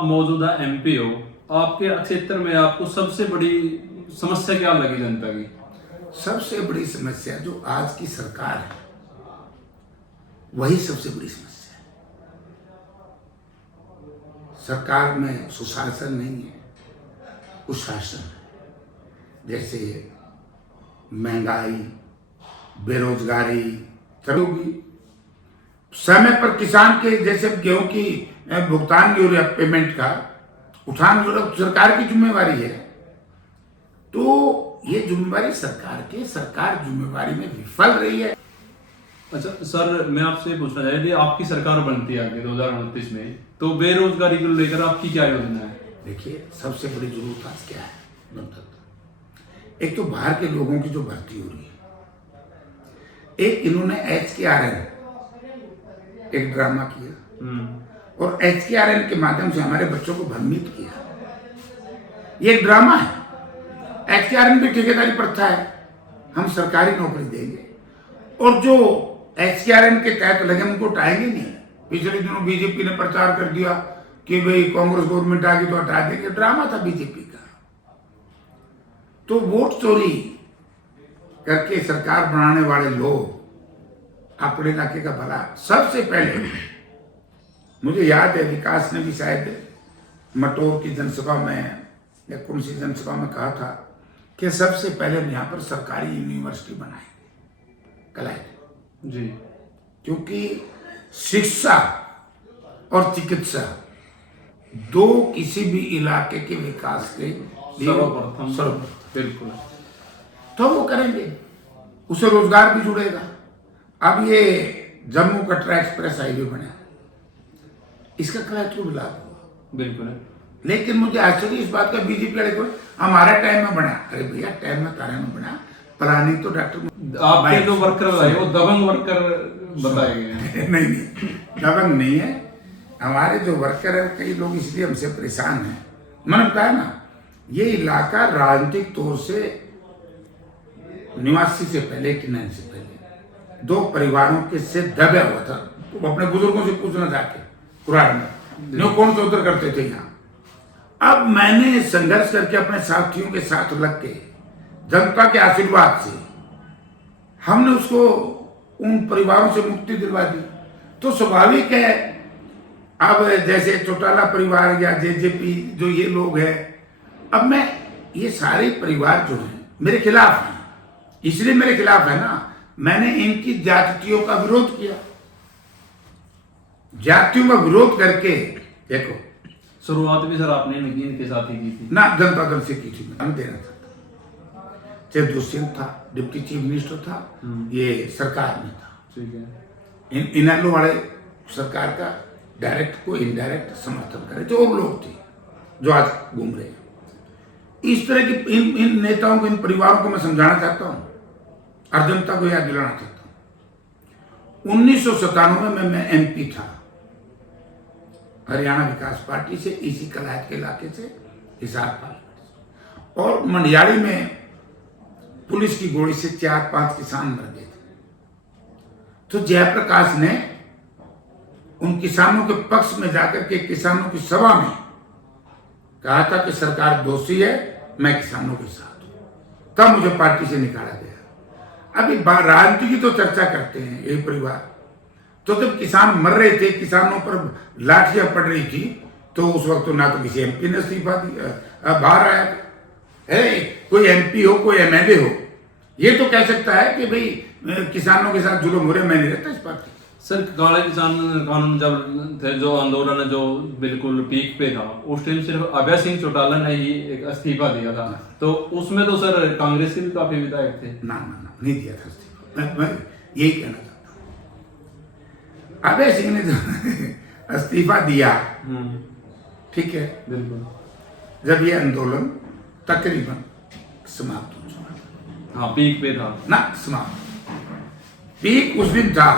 आप मौजूदा एमपी हो, आपके क्षेत्र में आपको सबसे बड़ी समस्या क्या लगी जनता की? सबसे बड़ी समस्या जो आज की सरकार है वही सबसे बड़ी समस्या है। सरकार में सुशासन नहीं है, कुशासन है। जैसे महंगाई, बेरोजगारी चलोगी, समय पर किसान के जैसे गेहूं की भुगतान की हो रहा पेमेंट का उठान जो सरकार की जिम्मेवारी है। तो ये जिम्मेवारी सरकार की, सरकार जिम्मेवारी में विफल रही है। अच्छा सर, मैं आपसे पूछना चाह रही थी, आपकी सरकार बनती है आगे 2029 में, तो बेरोजगारी को लेकर आपकी क्या योजना है? देखिए, सबसे बड़ी जरूरत आज क्या है? एक तो बाहर के लोगों की जो भर्ती हो रही है, एक इन्होंने HKRN एक ड्रामा किया और HKRN के माध्यम से हमारे बच्चों को भ्रमित किया। ये एक ड्रामा है। HKRN भी ठेकेदारी प्रथा है, हम सरकारी नौकरी देंगे और जो HKRN के तहत लगे उनको उठाएंगे नहीं। पिछले दिनों बीजेपी ने प्रचार कर दिया कि भाई कांग्रेस गवर्नमेंट आ गई तो हटा देंगे। ड्रामा था बीजेपी का। तो वोट चोरी करके सरकार बनाने वाले लोग अपने इलाके का भला सबसे पहले, मुझे याद है विकास ने भी शायद मटोर की जनसभा में या कौन सी जनसभा में कहा था कि सबसे पहले हम यहाँ पर सरकारी यूनिवर्सिटी बनाएंगे कलाएं जी, क्योंकि शिक्षा और चिकित्सा दो किसी भी इलाके के विकास के सर्वप्रथम बिल्कुल, तो वो करेंगे, उससे रोजगार भी जुड़ेगा। अब ये जम्मू कटरा एक्सप्रेस हाईवे बना, इसका कलेक्टर भी लाभ हुआ बिल्कुल है। लेकिन मुझे आश्चर्य इस बात का, बीजेपी वाले को हमारा टाइम में बना। अरे भैया, टाइम में तारे में बना, प्लानिंग तो डॉक्टर आपके जो वर्कर बताए वो दबंग वर्कर बताए गए हैं। नहीं, दबंग नहीं है। हमारे जो वर्कर है कई लोग इसलिए हमसे परेशान हैं। मैंने बताया ना, ये इलाका राजनीतिक तौर से निवासी से पहले कि नहीं से पहले दो परिवारों के से दबा हुआ था। तो अपने बुजुर्गों से पूछना जाके कुरान में जो कौन सा उधर करते थे यहाँ। अब मैंने संघर्ष करके अपने साथियों के साथ लग के जनता के आशीर्वाद से हमने उसको उन परिवारों से मुक्ति दिलवा दी। तो स्वाभाविक है, अब जैसे चौटाला परिवार या जेजेपी जो ये लोग हैं, अब मैं ये सारे परिवार जो हैं मेरे खिलाफ हैं। इसलिए मेरे खिलाफ है ना, मैंने इनकी जातियों का विरोध किया। जातियों का विरोध करके देखो, शुरुआत भी सर आपने इनके साथ ही की थी ना, जनता दल से की थी। मैं देना था, चाहे दुष्यंत था, डिप्टी चीफ मिनिस्टर था, ये सरकार में था। ठीक है। इनेलो वाले सरकार का डायरेक्ट को इनडायरेक्ट समर्थन करे थे और लोग थे जो आज घूम रहे हैं। इस तरह की इन नेताओं को, इन परिवारों को मैं समझाना चाहता हूं और जनता को याद दिलाना चाहता हूं। 1997 में मैं MP था, हरियाणा विकास पार्टी से, इसी कलायत के इलाके से, हिसार पार्लियामेंट, और मंडियाली में पुलिस की गोली से 4-5 किसान मर गए थे। तो जयप्रकाश ने उन किसानों के पक्ष में जाकर के किसानों की सभा में कहा था कि सरकार दोषी है, मैं किसानों के साथ हूं। तब मुझे पार्टी से निकाला गया। अभी राजनीति की तो चर्चा करते हैं यही परिवार। तो जब किसान मर रहे थे, किसानों पर लाठियां पड़ रही थी, तो उस वक्त तो ना तो किसी MP ने इस्तीफा दिया, बाहर आया है। कोई MP हो, कोई MLA हो, ये तो कह सकता है कि भाई किसानों के साथ जुल्म हो रहे, मैं नहीं रहता इस पार्टी। सर, काले किसान कानून जब थे, जो आंदोलन है जो बिल्कुल पीक पे था, उस टाइम सिर्फ अभय सिंह चौटाला ने ही एक इस्तीफा दिया था। तो उसमें तो सर कांग्रेस के भी काफी विधायक थे। ना, नहीं दिया था इस्तीफा। मैं यही कहना चाहता हूँ, अभय सिंह ने जो इस्तीफा दिया, ठीक है, बिल्कुल, जब ये आंदोलन तकरीबन समाप्त हो चुका, हाँ पीक पे था ना, समाप्त। पीक उस दिन था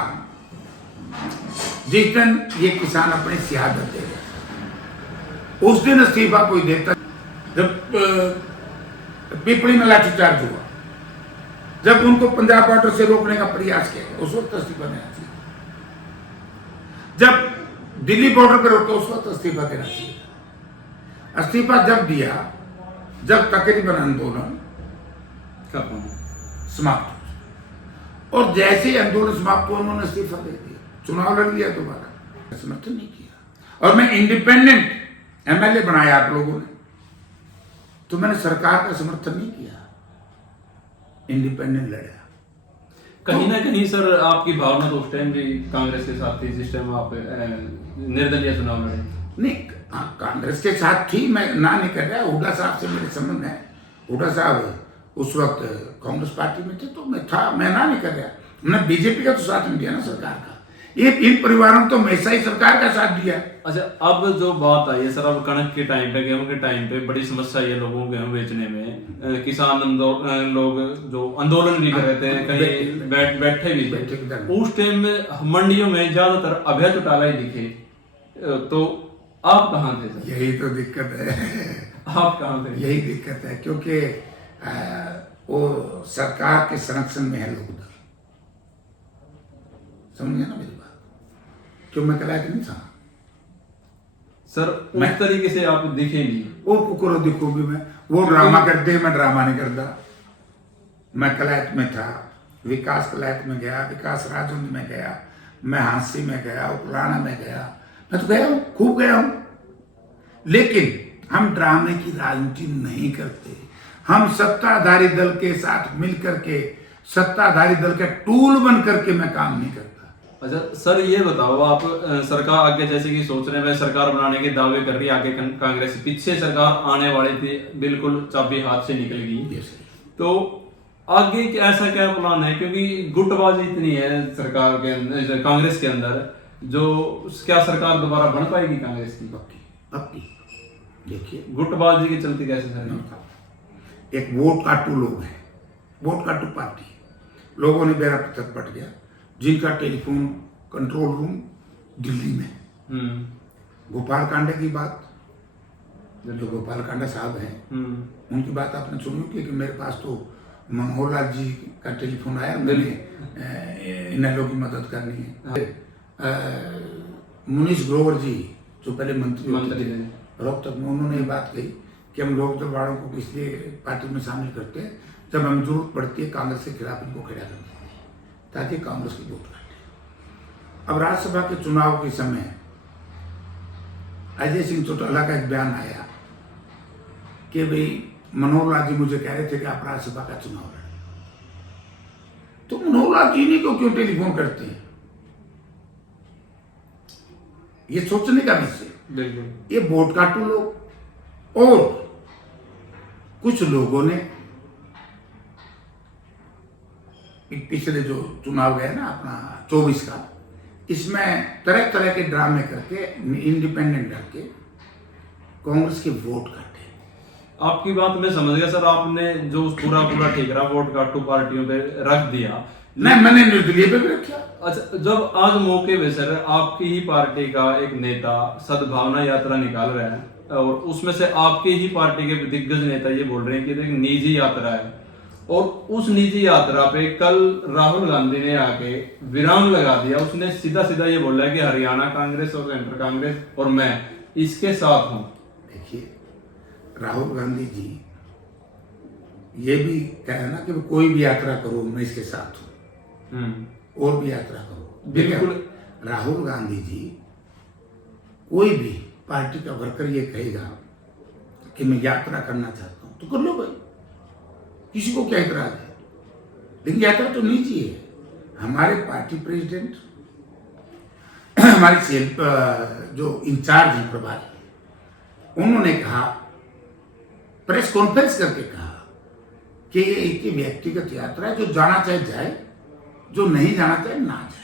जिस दिन ये किसान अपनी शहादत दे रहे। उस दिन इस्तीफा कोई देता जब पिपली में लाठीचार्ज हुआ, जब उनको पंजाब बॉर्डर से रोकने का प्रयास किया गया, उस वक्त इस्तीफा देना चाहिए। जब दिल्ली बॉर्डर पर रोका, उस वक्त इस्तीफा देना चाहिए। इस्तीफा जब दिया जब तकरीबन आंदोलन खत्म। समाप्त हो, और जैसे ही आंदोलन समाप्त हुआ उन्होंने इस्तीफा दे दिया, चुनाव लड़ लिया दोबारा, समर्थन नहीं किया। और मैं इंडिपेंडेंट एमएलए बनाया आप लोगों ने, तो मैंने सरकार का समर्थन नहीं किया, इंडिपेंडेंट लड़ा। कहीं ना कहीं सर आपकी भावना तो उस टाइम भी कांग्रेस के साथ थी जिस टाइम आप निर्दलीय चुनाव लड़े। नहीं, कांग्रेस के साथ थी, मैं ना नहीं कर रहा। हुड्डा साहब से मेरे संबंध है, हुड्डा साहब उस वक्त कांग्रेस पार्टी में थे, तो मैं था, मैं ना नहीं कर रहा। मैंने बीजेपी का तो साथ नहीं दिया ना, सरकार का। ये इन परिवारों ने तो हमेशा ही सरकार का साथ दिया। अच्छा, अब जो बात आई है सर, अब कणक के टाइम पे, गेहूं के टाइम पे बड़ी समस्या है लोगों को गेहूं बेचने में। किसान लोग जो आंदोलन भी कर रहे थे, कहीं बैठे भी थे। उस टाइम में मंडियों में ज्यादातर अभय चौटाला ही दिखे, तो आप कहाँ थे सर? यही तो दिक्कत है। आप कहाँ थे? यही दिक्कत है, क्योंकि वो सरकार के संरक्षण में है लोग, समझे ना मेरी बात? क्यों मैं कलायत नहीं था सर, उस तरीके से आप दिखे नहीं। वो कुकुरो दिखो भी मैं, वो ड्रामा करते हैं, मैं ड्रामा नहीं करता। मैं कलायत में था, विकास कलायत में गया, विकास राजौंद में गया, मैं हांसी में गया, उपलाना में गया, मैं तो गया हूं, खूब गया हूं। लेकिन हम ड्रामे की राजनीति नहीं करते। हम सत्ताधारी दल के साथ मिलकर के, सत्ताधारी दल का टूल बन करके मैं काम नहीं करता। अच्छा सर, ये बताओ, आप सरकार आगे जैसे कि सोच रहे हैं, सरकार बनाने के दावे कर रही है आगे कांग्रेस, पीछे सरकार आने वाली थी, बिल्कुल चाबी हाथ से निकल गई, तो आगे ऐसा क्या प्लान है? क्योंकि गुटबाजी इतनी है सरकार के अंदर, कांग्रेस के अंदर, जो क्या सरकार दोबारा बन पाएगी कांग्रेस की? पक्की। देखिए, गुटबाजी के चलते कैसे सर? एक वोट काटू लोग हैं, वोट काटू पार्टी, लोगों ने मेरा पत्थर पट गया, जिनका टेलीफोन कंट्रोल रूम दिल्ली में। गोपाल कांडे की बात, जो गोपाल कांडा साहब हैं, उनकी बात आपने सुनी होगी कि मेरे पास तो मनोहर लाल जी का टेलीफोन आया, मैंने इन लोगों की मदद करनी है। मुनीष ग्रोवर जी जो पहले मंत्री थे रोहतक में, उन्होंने ये बात कही कि हम लोग दलवाड़ों को इसलिए पार्टी में शामिल करते हैं, जब हमें जरूरत पड़ती है कांग्रेस के खिलाफ इनको खड़ा करने की, ताकि कांग्रेस की वोट काटे। अब राज्यसभा के चुनाव के समय अजय सिंह चौटाला का एक बयान आया कि भाई मनोहर लाल जी मुझे कह रहे थे कि आप राज्यसभा का चुनाव लड़ें, तो मनोहर लाल जी को क्यों टेलीफोन करते हैं? ये सोचने का विषय। ये वोट काटू लोग, और कुछ लोगों ने पिछले जो चुनाव गया ना अपना 24 का, इसमें तरह तरह के ड्रामे करके इंडिपेंडेंट करके कांग्रेस के वोट काटे। आपकी बात मैं समझ गया सर, आपने जो पूरा ठेकरा वोट काटू पार्टियों पे रख दिया। मैंने निर्दलीय पे भी रखा। अच्छा, जब आज मौके पे सर आपकी ही पार्टी का एक नेता सद्भावना यात्रा निकाल रहा है, और उसमें से आपकी ही पार्टी के दिग्गज नेता ये बोल रहे हैं कि एक निजी यात्रा है, और उस निजी यात्रा पे कल राहुल गांधी ने आके विराम लगा दिया। उसने सीधा सीधा ये बोला है कि हरियाणा कांग्रेस और सेंट्रल कांग्रेस और मैं इसके साथ हूं। देखिए, राहुल गांधी जी ये भी कहे ना कि कोई भी यात्रा करो मैं इसके साथ हूं, और भी यात्रा करो। बिल्कुल। राहुल गांधी जी, कोई भी पार्टी का वर्कर ये कहेगा कि मैं यात्रा करना चाहता हूं तो कर लो भाई, किसी को क्या इतराज है? लेकिन यात्रा तो निजी है। हमारे पार्टी प्रेसिडेंट, हमारे जो इंचार्ज हैं प्रभारी, उन्होंने कहा, प्रेस कॉन्फ्रेंस करके कहा कि ये एक व्यक्तिगत यात्रा है, जो जाना चाहे जाए, जो नहीं जाना चाहे ना जाए।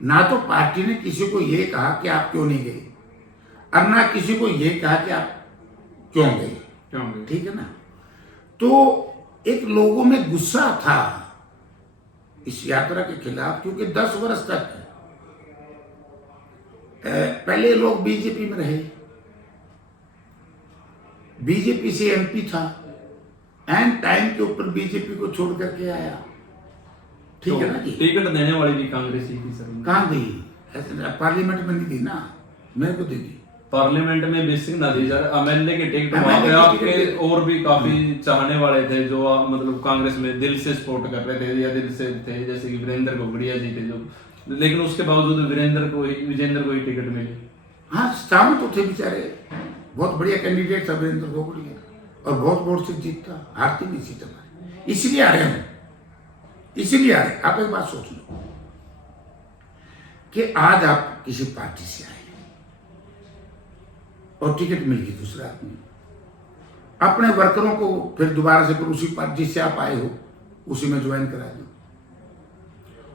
ना तो पार्टी ने किसी को ये कहा कि आप क्यों नहीं गए, और ना किसी को ये कहा कि आप क्यों गए। ठीक है ना? तो एक लोगों में गुस्सा था इस यात्रा के खिलाफ, क्योंकि 10 वर्ष तक पहले लोग बीजेपी में रहे, बीजेपी से एमपी था, एंड टाइम के ऊपर बीजेपी को छोड़ करके आया। ठीक है ना जी? टिकट देने वाली भी कांग्रेस ही थी सर। कहाँ दी? ऐसे पार्लियामेंट में नहीं दी ना, मेरे को दे दी। पार्लियामेंट में बेसिक ना दी सर, एमएलए के टिकट वहां पे MLA के आपके टिकट- और भी काफी चाहने वाले थे जो आप मतलब कांग्रेस में दिल से सपोर्ट कर रहे थे या दिल से थे, जैसे कि वीरेंद्र गोगड़िया जी थे जो, लेकिन उसके बावजूद विजेंद्र को ही टिकट मिली। हाँ, सहमत तो थे बेचारे, बहुत बढ़िया कैंडिडेट था वीरेंद्र गोगड़िया, और बहुत वोट से जीतता, हारती नहीं सीट हमारी, इसीलिए आ रहे हैं, इसीलिए आ रहे। आप एक बात सोच लो कि आज आप किसी पार्टी से आए और टिकट मिल गई दूसरा आदमी, अपने वर्करों को फिर दोबारा से फिर उसी पार्टी से आप आए हो उसी में ज्वाइन करा दो,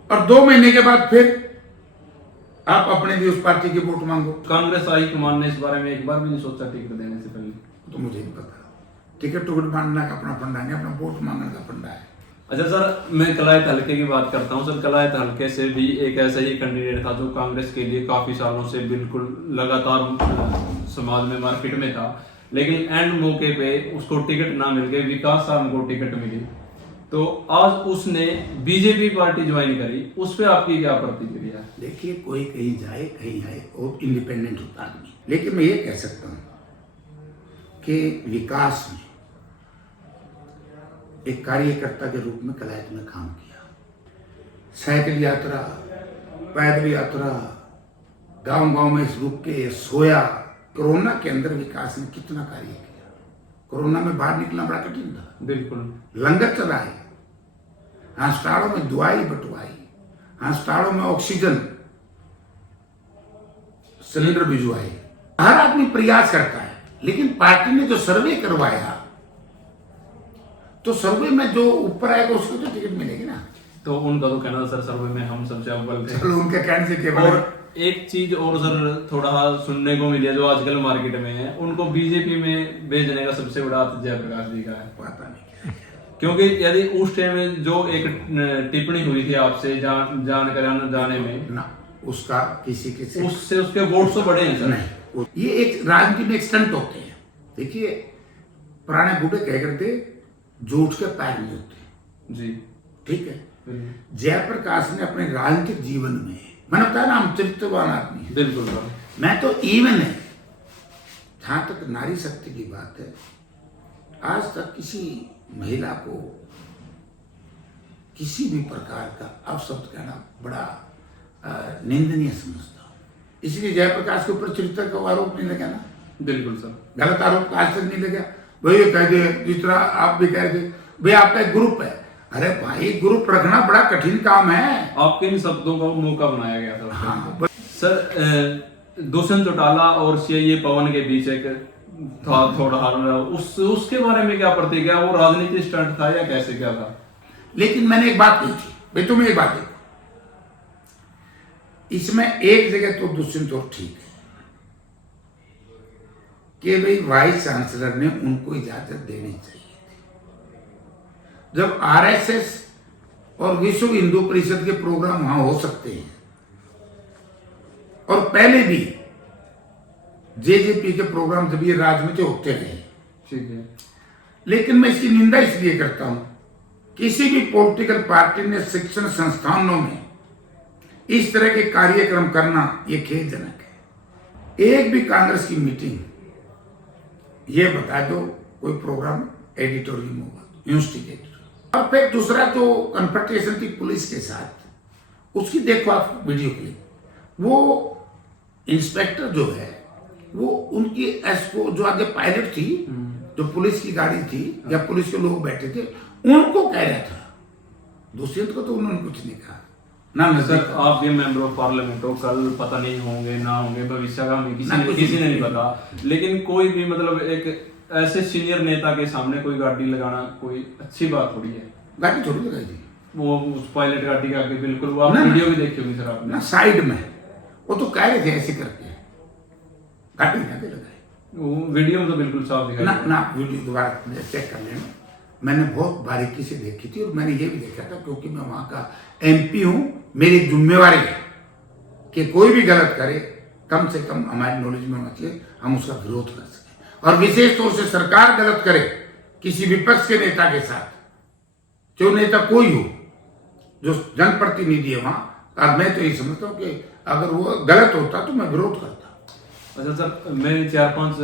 और 2 महीने के बाद फिर आप अपने लिए उस पार्टी की वोट मांगो। कांग्रेस हाईकमान ने इस बारे में एक बार भी नहीं सोचा टिकट देने से पहले? तो मुझे नहीं पता, टिकट टुकट मांगना का अपना फंडा नहीं, अपना वोट मांगने का फंडा है। अच्छा सर, मैं कलायत हल्के की बात करता हूँ सर। कलायत हल्के से भी एक ऐसा ही कैंडिडेट था जो कांग्रेस के लिए काफी सालों से बिल्कुल लगातार समाज में मार्केट में था, लेकिन एंड मौके पे उसको टिकट ना मिल गए, विकास साहब को टिकट मिली, तो आज उसने बीजेपी पार्टी ज्वाइन करी, उस पर आपकी क्या प्रतिक्रिया है? देखिए, कोई कहीं जाए कहीं आए, वो इंडिपेंडेंट होता आदमी, लेकिन मैं ये कह सकता हूँ कि विकास में एक कार्यकर्ता के रूप में कलायत में काम किया। साइकिल यात्रा, पैदल यात्रा, गांव-गांव में रुक के सोया। कोरोना के अंदर विकास ने कितना कार्य किया, कोरोना में बाहर निकलना बड़ा कठिन था, बिल्कुल। लंगर चलाए, अस्पतालों में दवाई बंटवाई, अस्पतालों में ऑक्सीजन सिलेंडर भिजवाए। हर आदमी प्रयास करता है, लेकिन पार्टी ने जो सर्वे करवाया, तो सर्वे में जो ऊपर आएगा उसको तो टिकट मिलेगी ना। तो उनका तो कहना सर सर्वे में हम सबसे अव्वल थे। चलो, उनके कहने से केवल और एक चीज और सर थोड़ा सुनने को मिली है जो आजकल मार्केट में है, उनको बीजेपी में भेजने का सबसे बड़ा हाथ जयप्रकाश जी का है। पता नहीं, क्योंकि यदि उस टाइम में जो एक टिप्पणी हुई थी आपसे जानकर जाने में ना उसका किसी से उससे उसके वोट तो बढ़े हैं सर। नहीं, ये एक राजनीति में एक स्टंट होते हैं। देखिए, पुराने बूढ़े कह करते झूठ के पैर नहीं होते जी, ठीक है। जयप्रकाश ने अपने राजनीतिक जीवन में, मैंने बताया ना, हम चरित्रवान आदमी है। बिल्कुल सर। मैं तो इवन है, जहां तक नारी शक्ति की बात है, आज तक किसी महिला को किसी भी प्रकार का अपशब्द कहना बड़ा निंदनीय समझता हूं। इसलिए जयप्रकाश के ऊपर चरित्र का आरोप नहीं लगा ना। बिल्कुल सर। गलत आरोप आज तक नहीं लगा। भाई ये कह दे, जिस तरह आप भी कह रहे थे, भाई आपका एक ग्रुप है। अरे भाई, ग्रुप रखना बड़ा कठिन काम है। आपके इन शब्दों का मौका बनाया गया था। हाँ, सर, दुष्यंत चौटाला और सीआईए पवन के बीच एक था थोड़ा उसके बारे में क्या प्रतिक्रिया? वो राजनीतिक स्टंट था या कैसे क्या था? लेकिन मैंने एक बात कही थी, भाई तुम्हें एक बात देखो, इसमें एक जगह तो दुष्यंत और ठीक है कि भाई वाइस चांसलर ने उनको इजाजत देनी चाहिए थी। जब आरएसएस और विश्व हिंदू परिषद के प्रोग्राम वहां हो सकते हैं, और पहले भी जेजेपी के प्रोग्राम जब ये राज्य में होते रहे, ठीक है, लेकिन मैं इसकी निंदा इसलिए करता हूं, किसी भी पॉलिटिकल पार्टी ने शिक्षण संस्थानों में इस तरह के कार्यक्रम करना ये खेदजनक है। एक भी कांग्रेस की मीटिंग ये बता दो कोई प्रोग्राम एडिटोरियम होगा, यूनिवर्सिटी। और फिर दूसरा जो कन्फ्रंटेशन थी पुलिस के साथ, उसकी देखो आप वीडियो क्लिप, वो इंस्पेक्टर जो है वो उनकी एसको जो आगे पायलट थी, जो पुलिस की गाड़ी थी या पुलिस के लोग बैठे थे, उनको कह रहा था। दुष्यंत को तो उन्होंने कुछ नहीं कहा ना। सर, आप भी मेंबर ऑफ पार्लियामेंट हो, कल पता नहीं होंगे ना होंगे भविष्य का हमें किसी ने नहीं पता, लेकिन कोई भी मतलब एक ऐसे सीनियर नेता के सामने कोई गाड़ी लगाना कोई अच्छी बात थोड़ी है। गाड़ी थोड़ी लगाई थी वो उस पायलट गाड़ी के आगे, बिल्कुल वो आप वीडियो भी देखी होगी सर आपने ना, साइड में वो तो कह रहे थे ऐसे करके, गाड़ी लगा लगाई। वो वीडियो में तो बिल्कुल साफ दिखाई ना दे रहा है। ना, वीडियो दोबारा चेक कर लेना, मैंने बहुत बारीकी से देखी थी। और मैंने ये भी देखा था, क्योंकि मैं वहां का एमपी हूं, मेरी जिम्मेवारी है कि कोई भी गलत करे, कम से कम हमारी नॉलेज में होना चाहिए, हम उसका विरोध कर सकें। और विशेष तौर से सरकार गलत करे किसी विपक्ष के नेता के साथ, जो नेता कोई हो, जो जनप्रतिनिधि है वहां, और मैं तो ये समझता हूं कि अगर वो गलत होता तो मैं विरोध करता। अच्छा सर, मैं 4-5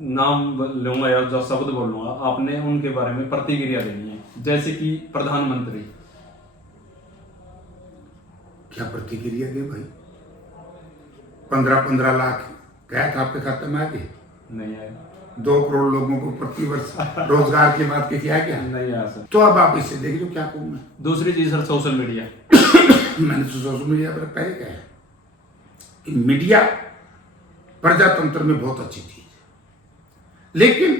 नाम लूंगा या जो शब्द बोलूंगा, आपने उनके बारे में प्रतिक्रिया देनी है। जैसे कि प्रधानमंत्री। क्या प्रतिक्रिया दे भाई? 15-15 लाख गया था आपके खाते में, आगे नहीं आया। 2 करोड़ लोगों को प्रति वर्ष रोजगार की बात की किया क्या? नहीं आया सर। तो अब आप इससे देख लो क्या कहूँ मैं। दूसरी चीज सर, सोशल मीडिया। मैंने तो सोशल मीडिया पर पहले कहा है कि मीडिया प्रजातंत्र में बहुत अच्छी चीज है, लेकिन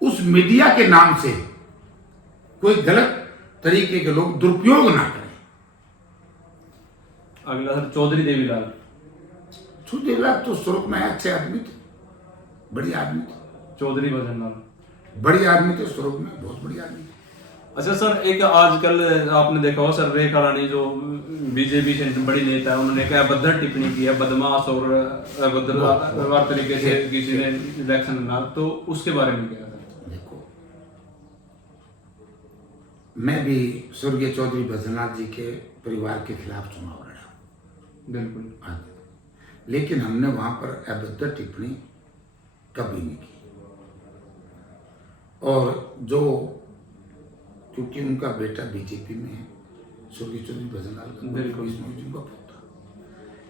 उस मीडिया के नाम से कोई गलत तरीके के लोग दुरुपयोग ना करें। अगला सर, चौधरी देवीलाल। देवीलाल तो स्वरूप में अच्छे आदमी थे, बढ़िया आदमी थे। चौधरी भजनलाल। बढ़िया आदमी थे, स्वरूप में बहुत बढ़िया आदमी थे। अच्छा सर, एक आजकल आपने देखा हो सर, रेखा रानी जो बीजेपी से बड़ी नेता है, उन्होंने एक अभद्र टिप्पणी की है, बदमाश और अभद्र तरीके से किसी ने इलेक्शन लड़ा, तो उसके बारे में क्या था? देखो, मैं भी स्वर्गीय चौधरी भजनलाल जी के परिवार के खिलाफ चुनाव लड़ा, बिल्कुल, लेकिन हमने वहां पर अभद्र टिप्पणी कभी नहीं की। और जो, क्योंकि उनका बेटा बीजेपी में है, स्वर्गीय चौधरी भजनलाल का, बिल्कुल उनका पुत्र,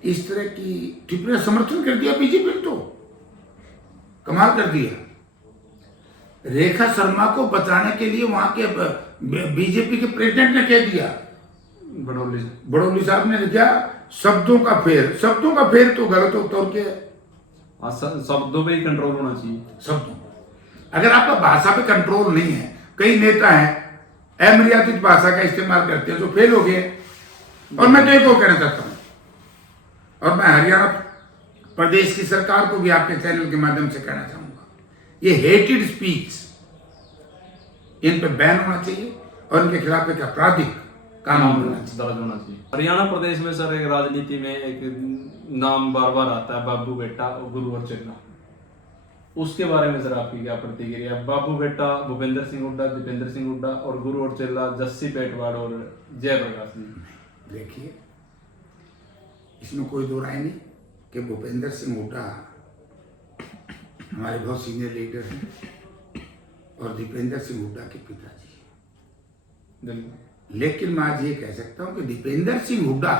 इस तरह की टिप्पणी समर्थन कर दिया बीजेपी ने, तो कमाल कर दिया। रेखा शर्मा को बचाने के लिए वहां के बीजेपी के प्रेसिडेंट ने कह दिया, बड़ौली साहब ने लिखा, शब्दों का फेर तो गलत हो तौर के। शब्दों पे ही कंट्रोल होना चाहिए। शब्दों, अगर आपका भाषा पे कंट्रोल नहीं है, कई नेता हैं अमर्यादित भाषा का इस्तेमाल करते हैं जो फेल हो गए। और मैं तो एक और कहना चाहता हूं, और मैं हरियाणा प्रदेश की सरकार को भी आपके चैनल के माध्यम से कहना चाहूंगा, ये हेटेड स्पीच, इन पे बैन होना चाहिए और इनके खिलाफ एक आपराधिक कानून दर्ज होना चाहिए। हरियाणा प्रदेश में सर, एक राजनीति में एक नाम बार बार आता है, बाबू बेटा और गुरु और चेला। उसके बारे में सर आपकी क्या प्रतिक्रिया? बाबू बेटा भूपेंद्र सिंह हुड्डा, दीपेंद्र सिंह हुड्डा, और गुरु और चेला जस्सी पेटवाड़ और जयप्रकाश जी। देखिए, इसमें कोई दो राय नहीं कि भूपेंद्र सिंह हुड्डा हमारे बहुत सीनियर लीडर हैं और दीपेंद्र सिंह हुड्डा के पिताजी। लेकिन मैं आज ये कह सकता हूं कि दीपेंद्र सिंह हुड्डा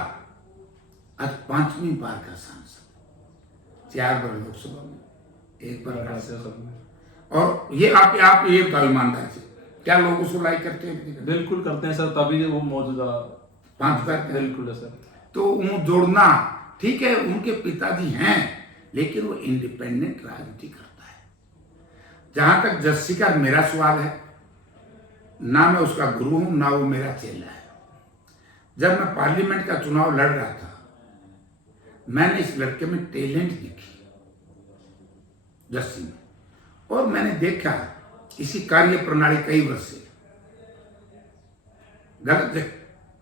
आज 5वीं बार का सांसद, 4 बार लोकसभा में, 1 बार राज्यसभा में। और ये आप ये बताओ ईमानदारी से, क्या लोग उसको लाइक करते हैं? बिल्कुल करते हैं सर, तभी वो मौजूदा 5 बार। बिल्कुल है सर। तो उन्हें जोड़ना ठीक है, उनके पिताजी हैं, लेकिन वो इंडिपेंडेंट राजनीति करता है। जहां तक जस्सी का मेरा सवाल है, ना मैं उसका गुरु हूं, ना वो मेरा चेला है। जब मैं पार्लियामेंट का चुनाव लड़ रहा था, मैंने इस लड़के में टैलेंट देखी, जस्सी में, और मैंने देखा इसी कार्य प्रणाली कई वर्ष से गलत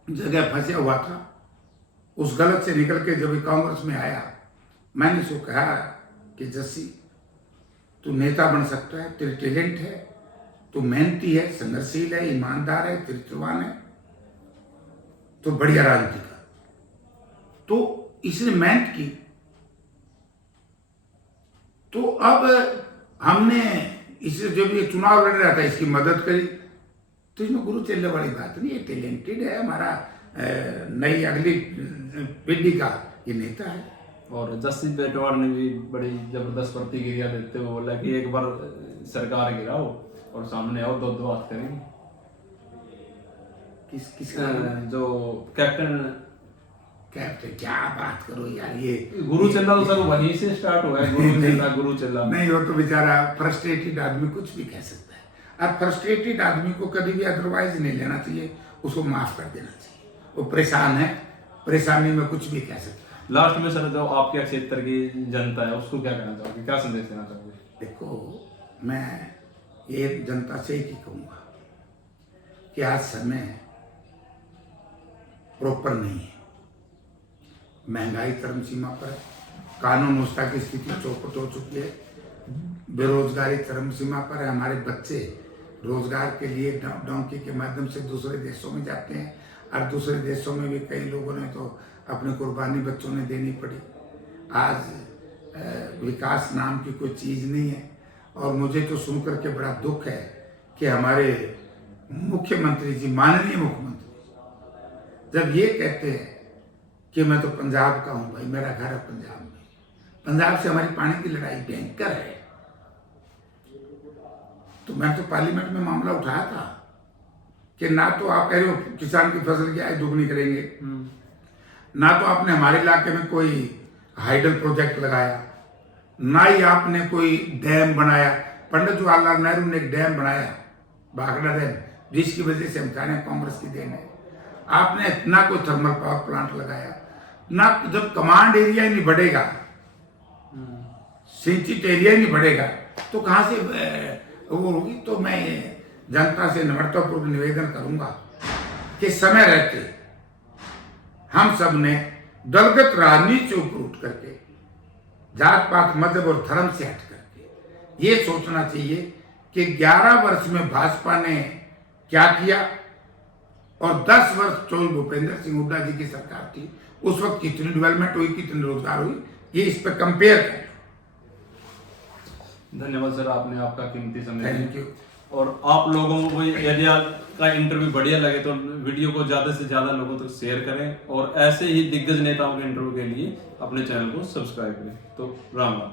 जगह फंसा हुआ था। उस गलत से निकल के जब कांग्रेस में आया, मैंने उसको कहा कि जस्सी, तू नेता बन सकता है, तेरे टैलेंट है, तू मेहनती है, संघर्षशील है, ईमानदार है, चरित्रवान है, तो बढ़िया राजनीति का। तो इसने मेहनत की। तो अब हमने इसे जब ये चुनाव लड़ रहा था, इसकी मदद करी। तो इसमें गुरु चेले वाली बात नहीं, ये टैलेंटेड है, हमारा नई अगली पीढ़ी का ये नेता है। और जस्सी पेटवाड़ ने भी बड़ी जबरदस्त प्रतिक्रिया देते हुए बोला कि एक बार सरकार गिराओ और सामने आओ, 2 हाथ करेंगे। किस जो कैप्टन क्या बात करो यार, ये गुरु चेला तो सर वहीं से स्टार्ट हुआ है, गुरु चेला। नहीं, वो तो बेचारा फ्रस्ट्रेटेड आदमी कुछ भी कह सकता है। अब फ्रस्ट्रेटेड आदमी को कभी भी अदरवाइज नहीं लेना चाहिए, उसको माफ कर देना चाहिए। वो परेशान है, परेशानी में कुछ भी कह सकता है। लास्ट में सर, जो आपके क्षेत्र की जनता है, उसको क्या कहना चाहोगे, क्या संदेश देना चाहोगे? देखो, मैं ये जनता से ही कहूंगा कि आज समय प्रॉपर नहीं है, महंगाई चरम सीमा पर है, कानून व्यवस्था की स्थिति चौपट हो चुकी है, बेरोजगारी चरम सीमा पर है। हमारे बच्चे रोजगार के लिए डोंकी के माध्यम से दूसरे देशों में जाते हैं, और दूसरे देशों में भी कई लोगों ने तो अपनी कुर्बानी बच्चों ने देनी पड़ी। आज विकास नाम की कोई चीज़ नहीं है। और मुझे तो सुन करके बड़ा दुख है कि हमारे मुख्यमंत्री जी, माननीय मुख्यमंत्री, जब ये कहते हैं कि मैं तो पंजाब का हूँ, भाई मेरा घर है पंजाब में, पंजाब से हमारी पानी की लड़ाई भयंकर है। तो मैं तो पार्लियामेंट में मामला उठाया था कि ना तो आप कह रहे हो किसान की फसल की आय दुगनी करेंगे, ना तो आपने हमारे इलाके में कोई हाइडल प्रोजेक्ट लगाया, ना ही आपने कोई डैम बनाया। पंडित जवाहरलाल नेहरू ने एक डैम बनाया, भाखड़ा डैम, जिसकी वजह से हम कह रहे हैं कांग्रेस की देन है। आपने ना कोई थर्मल पावर प्लांट लगाया, ना जब कमांड एरिया ही नहीं बढ़ेगा, सिंचित एरिया ही नहीं बढ़ेगा, तो कहाँ से वो होगी। तो मैं जनता से नम्रतापूर्वक निवेदन करूंगा कि समय रहते हम सब ने दलगत राजनीति से ऊपर उठ करके, जात पात मजहब और धर्म से हट करके ये सोचना चाहिए कि 11 वर्ष में भाजपा ने क्या किया और 10 वर्ष जो भूपेंद्र सिंह हुड्डा जी की सरकार थी, उस वक्त कितनी डेवलपमेंट हुई, कितनी रोजगार हुई, ये इस पर कंपेयर करें। धन्यवाद सर, आपने आपका कीमती समय थैंक दिया। यू। और आप लोगों को यदि आपका इंटरव्यू बढ़िया लगे तो वीडियो को ज़्यादा से ज़्यादा लोगों तक शेयर करें और ऐसे ही दिग्गज नेताओं के इंटरव्यू के लिए अपने चैनल को सब्सक्राइब करें। तो राम राम।